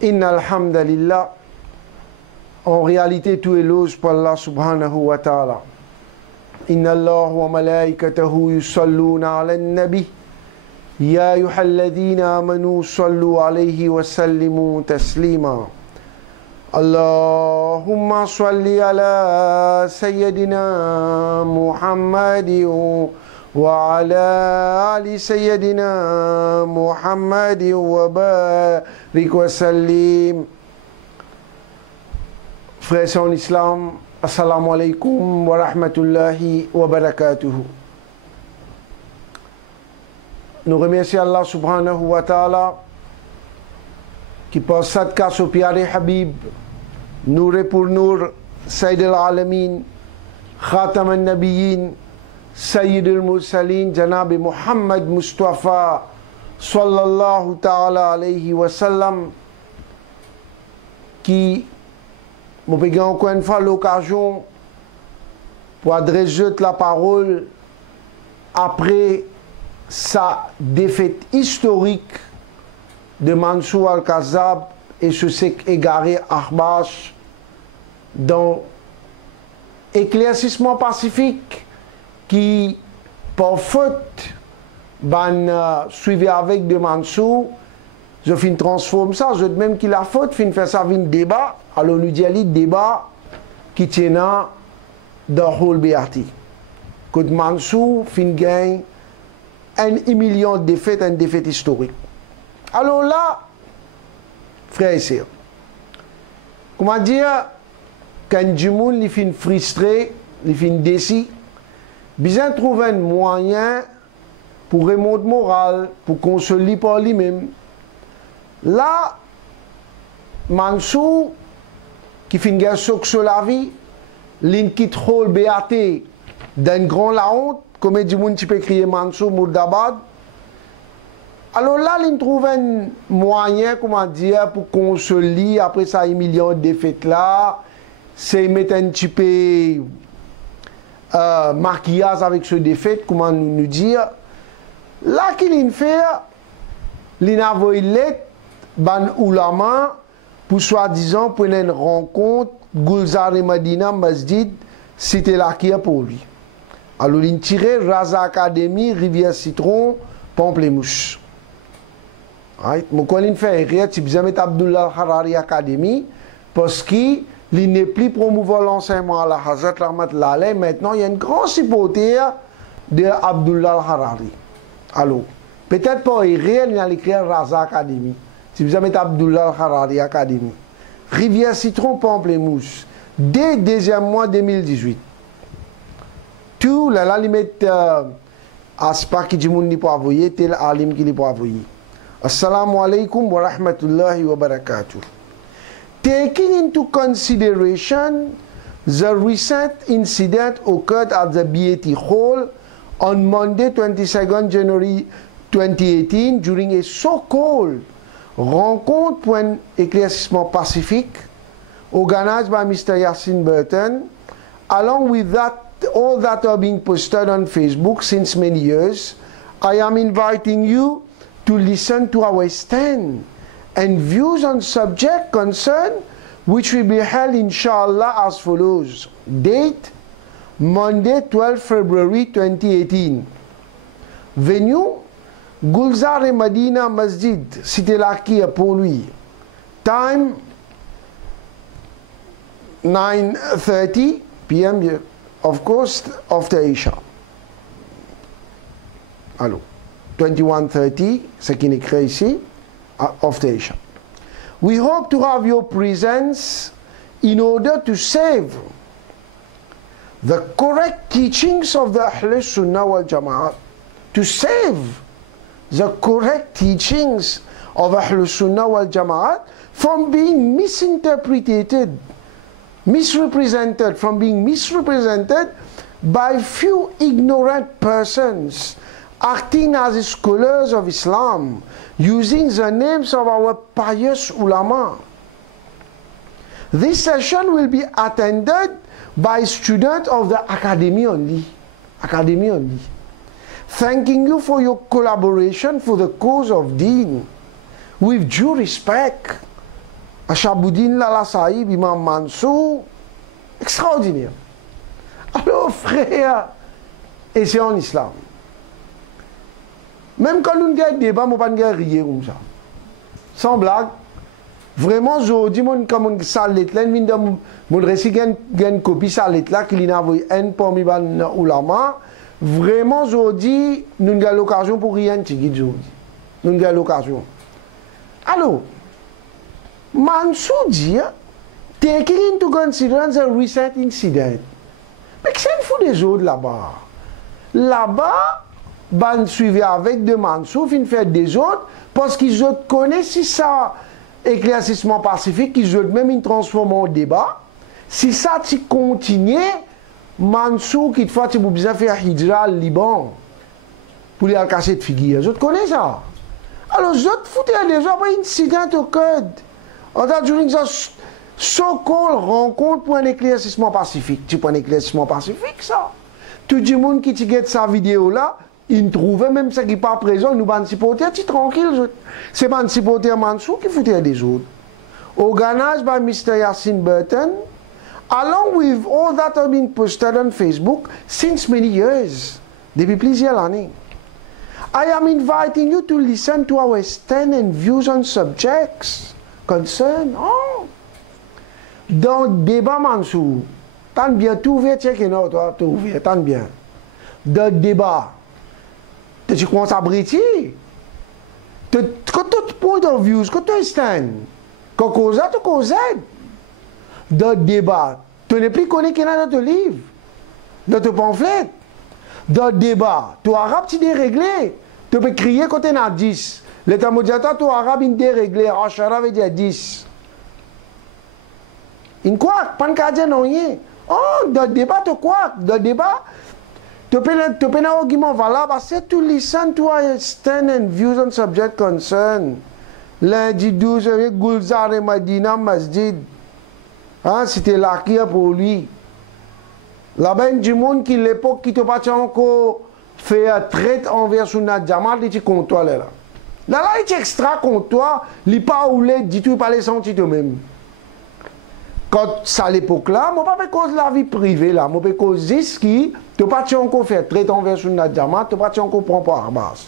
Inna alhamdulillah. En réalité, tout éloge pour Allah subhanahu wa ta'ala. Inna Allah wa malaikatahu yusalluna ala nabi. Ya ayyuhalladhina amanu sallu alayhi wa sallimu taslima. Allahumma salli ala sayyidina Muhammadin وعلى آل سيدنا محمد وبارك وسلم. Frères en islam, assalamu alaikum wa rahmatullahi wa barakatuhu. Nous remercions Allah subhanahu wa ta'ala qui par sadqa au piare Habib, Nour pour Nour, Sayyid al-Alamin, Khatam al-Nabiyyin, Sayyid al-Mursalin, Janab Muhammad Mustafa sallallahu ta'ala alayhi wa sallam, qui m'a payé encore une fois l'occasion pour adresser la parole après sa défaite historique de Mansour al-Kazab et ce sec égaré Ahbash dans éclaircissement pacifique qui, par faute, suivi avec de Mansour, je fin transforme ça, je même qu'il a faute, fin faire ça un débat, alors nous dit le débat qui tient dans le Béati. Que Mansour fin gagne 1 million de défaites, une défaite historique. Alors là, frères et sœurs, comment dire, quand du monde il fin frustré, il fin décis, bien trouver un moyen pour remonter le moral, pour consoler par lui-même. Là, Mansour, qui finit sur la vie, il quitte le BAT d'un grand la honte, comme du monde qui peut crier Mansour Mourdabad. Alors là, il trouve un moyen, comment dire, pour consoler après ça, 1 million de défaites là, c'est mettre un petit peu maquillage avec ce défaite, comment nous dire. Là qu'il fait, il a envoyé lettre ban ulama pour soi-disant pour une rencontre Gulzar et Madina Masjid, c'était là qui est pour lui. Alors il tiré Raza Academy, Rivière Citron, Pamplemousse. Right? Mon collègue fait rire, si vous avez Abdullah Harari Academy, parce qu'il n'est plus promouvoir l'enseignement à la Hazrat Rahmat Laleh. Maintenant, il y a une grande hypothèse de Abdullah Harari. Alors, peut-être pas rire, il a écrit Raza Academy. Si vous avez Abdullah Harari Academy. Rivière Citron, Pamplemousse. Dès le deuxième mois 2018. Tout, la limite, aspa qui dit moun ni pas envoyer, tel alim qui li pas envoyer. Assalamu alaikum wa rahmatullahi wa barakatuh. Taking into consideration the recent incident occurred at the BAT Hall on Monday 22nd January 2018 during a so-called rencontre pour un éclaircissement pacifique organized by Mr. Yassin Burton, along with that all that are being posted on Facebook since many years. I am inviting you to listen to our stand and views on subject concern, which will be held inshallah as follows. Date, Monday 12 February 2018. Venue, Gulzar et Madina Masjid, cité là qui est pour lui. Time, 9:30 p.m. Of course, after Isha. Alors, 21:30, ce qui est écrit ici, after Isha. We hope to have your presence in order to save the correct teachings of the Ahl Sunnah wal Jama'at. To save the correct teachings of Ahl Sunnah wal Jama'at from being misrepresented by few ignorant persons acting as scholars of Islam, using the names of our pious ulama. This session will be attended by students of the academy only. Thanking you for your collaboration for the cause of Deen. With due respect, Achaboudine, Lala Saïb, Imam Mansour, extraordinaire. Alors, frère, et c'est en islam. Même quand nous avons un débat, nous ne pouvons pas rire comme ça. Sans blague. Vraiment, je dis, quand on a lettre là, mon récit a une copie de lettre là, qu'il y a un parmi les ulama. Vraiment, je dis, nous avons l'occasion pour rien dire. Nous avons l'occasion. Alors, Mansour dit, taking into consideration the recent incident. Mais qu'est-ce qu'il faut des autres là-bas? Là-bas, ben suivez avec de Mansour, fin faire des autres, parce qu'ils connaissent si ça éclaircissement pacifique, qu'ils ont même une transformé en débat. Si ça tu continue, Mansour qui te fait tu besoin faire hijra au Liban pour les casser de figure. Je connais ça. Alors je te foutais déjà pas une incident au code. On a durant ça so-called rencontre pour un éclaircissement pacifique. Tu prends un éclaircissement pacifique ça. Tout le monde qui regarde sa vidéo là, il trouve même ceux qui ne sont pas présents, nous ban supporter, tu tranquille. C'est ban supporter Mansour qui foutait des autres. Organized by Mr. Yassine Burton, along with all that have been posted on Facebook since many years, depuis plusieurs années. I am inviting you to listen to our stand and views on subjects concerned. Oh. Dans le débat Mansour, tant bien tout ouvert, check it out, toi, tout ouvert, tant bien. Dans le débat, tu commences à briller. Quand tu point of view, quand tu stand, quand tu causes, dans le débat, tu n'es plus connu qu'il y a dans ton livre, dans ton pamphlet. Dans le débat, tu arabe, tu déréglé. Tu peux crier quand tu es à 10. L'état modérateur, tu arabe, il déréglé. Ashara veut dire 10. Il quoi? Pas de dire non. Oh, dans le débat, tu quoi? Dans le débat, tu peux un argument valable. C'est to listen to our stand and views on subject concern. Lundi 12, Gulzar et Madina Masjid. Hein, c'était la qui pour lui. Là-bas, du monde qui, l'époque, qui te pas encore fait un traite envers Sunnat Jamaat, il dit contre toi, là. Là, il est extra contre toi, il n'est pas oulé, dit tout, il pas les sentir toi-même. Quand ça à l'époque là, je ne peux pas cause la vie privée là, je peux cause ce qui, tu n'as pas encore fait traite envers Sunnat Jamaat, tu n'as pas encore prendre par Abbas.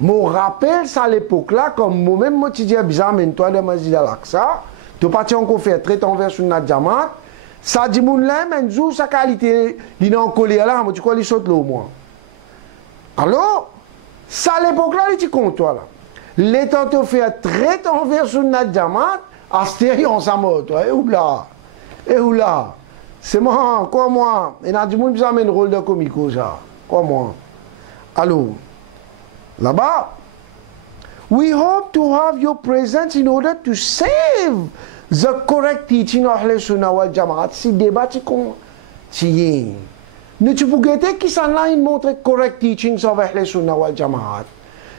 Je me rappelle ça à l'époque là, comme moi-même, je dis bizarre, mais toi, de Masjid al-Aqsa, tu n'as pas encore fait traite envers Sunnat Jamaat. Ça dit moun là men jou sa qualité il est en colère là moi tu quoi il saute là au moins alors ça à l'époque là il dit contre toi là l'état te fait traite envers Sunnat Jamaat astérieur on s'amort toi et où là c'est moi quoi moi et n'a du monde besoin un rôle de comico ça quoi moi alors là-bas we hope to have your presence in order to save the correct teaching of Ahl Sunnah wal Jamaat. Si débat si ne tu peux guetter qui s'en a une montre correct teachings of Ahl Sunnah wal Jamaat.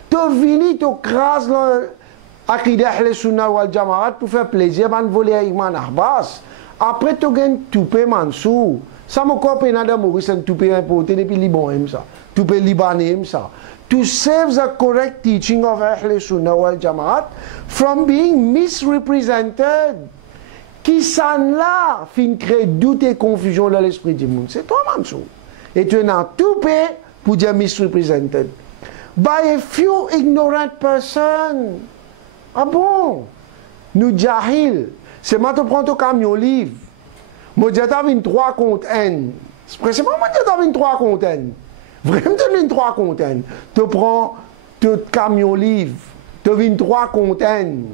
Tu viens tu crases l'aqida Ahl Sunnah wal Jamaat pour faire plaisir ban voler à Imam Abbas. Après tu gagnes toupé Mansour. Ça me copie nada Maurice un toupé importé depuis Liban aime ça. Toupé libanais aime ça. To save the correct teaching of Ahl Sunnah wal Jamaat from being misrepresented. Qui s'en là fin crée doute et confusion dans l'esprit du monde. C'est toi, Mansour. Et tu es en tout pays pour dire misrepresented. By a few ignorant persons. Ah bon? Nous jahil. C'est moi qui prends ton camion livre. Moi, je t'avais 3 contre N. C'est précisément moi qui t'avais 3 contre N. Vraiment, tu as 3 contre N. Tu prends ton camion livre. Tu as 3 contre N.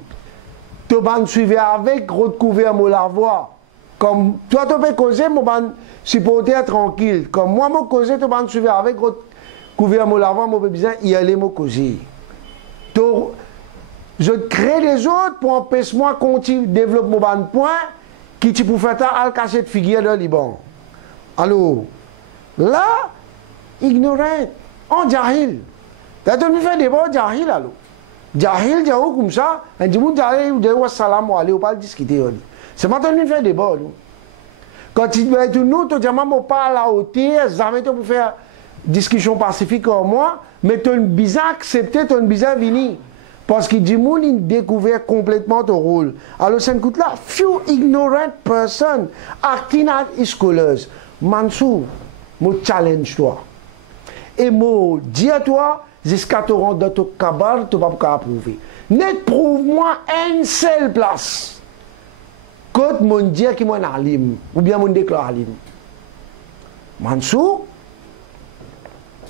Tu vas suivre avec, recouvert la voix. Comme toi, tu peux causer, moi, je supporter tranquille. Comme moi, je causer, tu vas suivre avec, recouvert la voix, je peux besoin y aller, me causer. Je crée des autres pour empêcher moi de continuer de développer mon point qui tu peux faire à casser de figure de Liban. Alors, là, ignorant, en jahil. Tu as fait des débat jahil alors. Jahil, jahou comme ça, un dit moun jahil, ou dit wassalam ou aller, ou pas discuter. C'est maintenant nous faire des débats. Quand tu veux être nous, tu dis, maman, pas à la hauteur, jamais tu peux faire discussion pacifique comme moi, mais tu as une bizarre accepté, tu as une bizarre vini. Parce qu'il dit, moun, il découvert complètement ton rôle. Alors, c'est un coup là, few ignorant person acting as scholars. Mansour, moi challenge toi. Et moi dis à toi, jusqu'à te rendre dans ton cabal, tu ne vas pas approuver. Net prouve-moi une seule place. Quand mon dit qui moi alim, ou bien mon déclare alim. Mansour,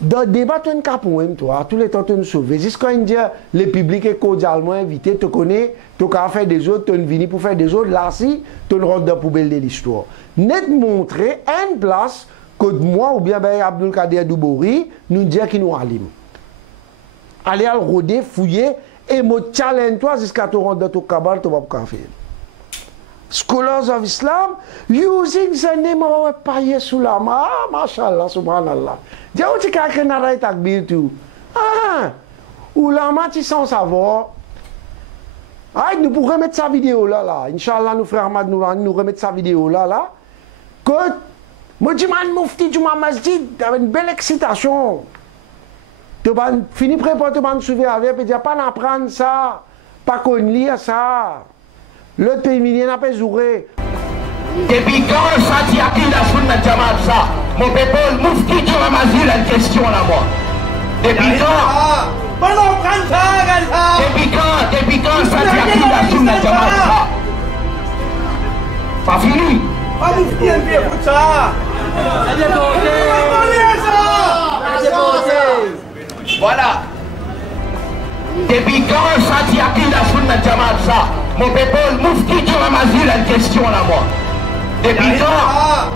dans le débat, tu as un cas pour moi, toi, tous les temps, tu nous sauves. Jusqu'à un dia, le public est cordialement invité, tu connais, tu as fait des autres, tu es venu pour faire des autres, là, si, tu rentres dans la poubelle de l'histoire. Net montrer une place que moi, ou bien Abdul Kader Doubouri, nous dit qu'il nous alim. Allez à le rôder, fouiller, et me challenge toi jusqu'à te rendre dans ton cabal, tu vas pas faire. Scholars of Islam using the name of Paye Sulama, mashallah, subhanallah. Dis où tu as créé un takbir tout. Ah, ulama tu sans savoir. Ah, nous pourrons remettre sa vidéo là. Inch'Allah, nous frères Ahmad nous remettre sa vidéo là. Que moi dis man mufti du masjid avec une belle excitation. Tu vas finir préparer tu vas suivre avec et dire pas apprendre ça, pas qu'on lire ça. Le pays milien n'a pas joué. Depuis quand ça dit à qui la sunna jamaat ça? Mon peuple, moufti du Ramazil a une question là moi. Depuis quand? Depuis quand ça dit à qui la sunna jamaat ça? Pas fini. Pas moufti un peu pour ça. Voilà. Depuis quand ça dit à qui la sunna jamaat ça? Mon peuple, moufti du Ramazil a une question là moi. Depuis quand?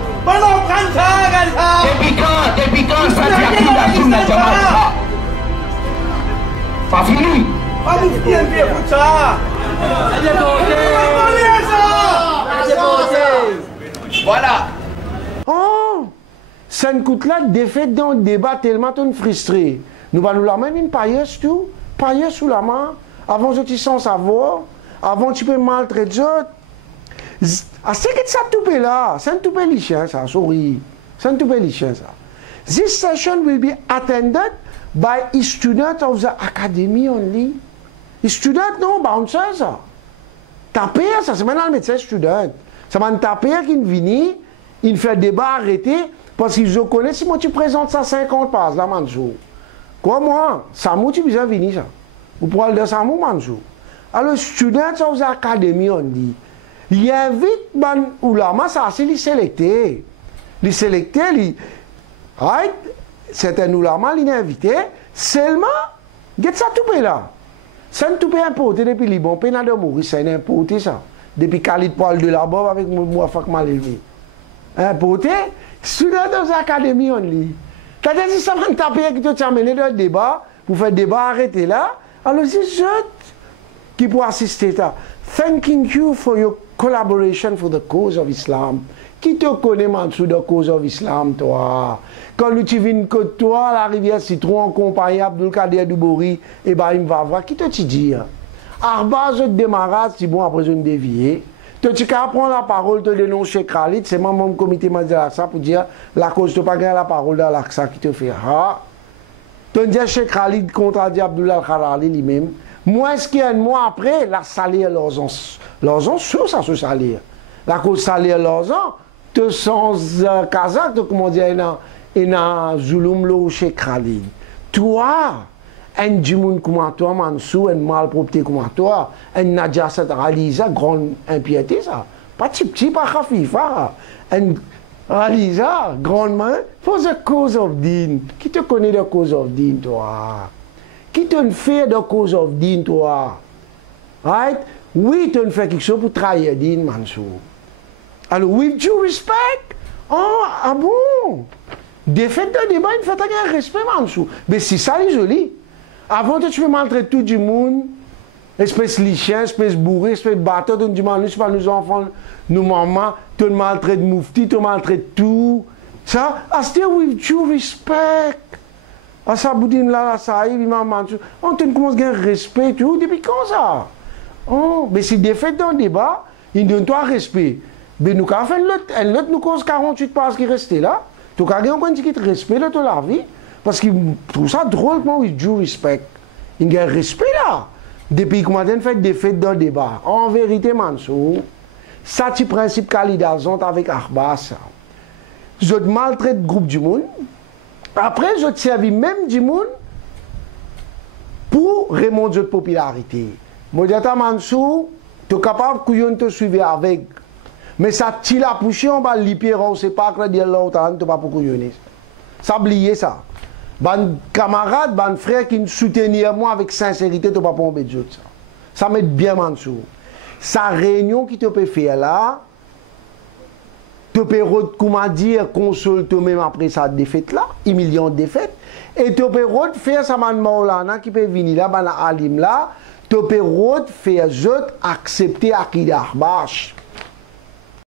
Depuis quand ça dit à qui la sunna jamaat ça? Pas fini. Pas moufti un peu pour ça. Voilà. Oh, ça ne coûte là défaite dans le débat tellement on frustré. Nous allons la même une pailleuse tout, pailleuse sous la main, avant je te sens savoir, avant tu peux maltraiter autres. Ah, c'est que ça tout là, c'est un tout petit chien ça, sorry. C'est un tout petit chien ça. This session will be attended by students of the academy only. Students non, bouncer ça. Taper ça, c'est maintenant le médecin student. Ça va taper qui vient, il fait débat arrêté, parce qu'ils je connais, si moi tu présentes ça 50 pages là, Mansour. Quoi moi, ça m'a tu besoin de venir ça. Vous pouvez le dire ça, Mansour. Alors, students of the academy on dit, il y a vite, ben, oulama, ça c'est les sélectés. Les sélectés, right? C'est un oulama, il est invité, seulement, get ça tout là. C'est un tout importé depuis Liban, peine de mourir, c'est un importé ça. Depuis Khalid Paul de la Bob avec Mouafak Malévi. Importé, student of the academy on lit. C'est-à-dire si ça va taper qui te amené dans le débat, pour faire débat arrêté là, alors c'est je qui peut assister ça. Thanking you for your collaboration for the cause of Islam. Qui te connaît Mansour de cause of Islam, toi? Quand tu viens que toi, la rivière Citron, en compagnie Abdul Kader Doubouri, et ben il va voir, qui te dit? Arba, je démarrage, si bon, après je me dévier. Tu peux prendre la parole, te dénonce chez Khalid, c'est moi, mon comité m'a dit ça pour dire la cause, tu n'as pas gagné la parole dans l'Aqsa qui te fait. Ah. Tu dis chez Khalid contre Abdullah Al-Kharali lui-même. Moi, est-ce qu'il y a un mois après, la salir leurs ans, sur ça se salir. La cause salir leurs ans, tu sens Kazakh, comment dire, il y a Zulum lo chez Khalid. Toi, un djimoun comme toi, Mansour, un malpropreté comme toi, un najasat réalisé, grande impiété, ça. Pas petit, pas khafifa. Un réalisé, grande main, for the cause of din. Qui te connaît de cause of din, toi? Qui te fait de cause of din, toi? Right? Oui, tu fais quelque chose pour trahir din, Mansour. Alors, with due respect, oh, ah bon? Défaite de débat, il fait un respect, Mansour. Mais c'est ça, les jolis. Avant que tu peux maltraiter tout le monde, espèce de chien, espèce de bourré, espèce de batteur, tu dis, nous, pas nos enfants, nos mamans, tu maltraites moufti, tu maltraites tout. Ça, I still with due respect. À ça, boudine là, ça arrive, maman, on te commence à gagner respect, tout, depuis quand ça? Oh, mais si défaite dans le débat, il donne toi respect. Mais nous, quand on fait l'autre, nous cause 48 pages qui restent là, tu as gagné un petit respect de la vie. Parce qu'il trouve ça drôlement with due respect. Il y a un respect là. depuis qu'on a fait des fêtes dans le débat, en vérité, Mansour, ça, c'est le principe calidazon avec Arbas. Je maltraite le groupe du monde. Après, je servis même du monde pour remonter notre popularité. Moi, je dis Mansour, tu es capable de te suivre avec. Mais ça, tu l'as poussé, on va l'hyper, c'est pas que dire là, tu n'es pas pour couillonner. Ça, oubliez ça. Ban camarade, ban frère qui nous soutenir moi avec sincérité, tu pas pour embêter ça. Ça m'aide bien Mansour. Sa réunion qui te peut faire là, tu peux comment dire console toi-même après sa défaite là, humiliante défaite, et tu peux faire ça man Maulana qui peut venir là, ban alim là, tu peux faire je accepter Akida Arbash.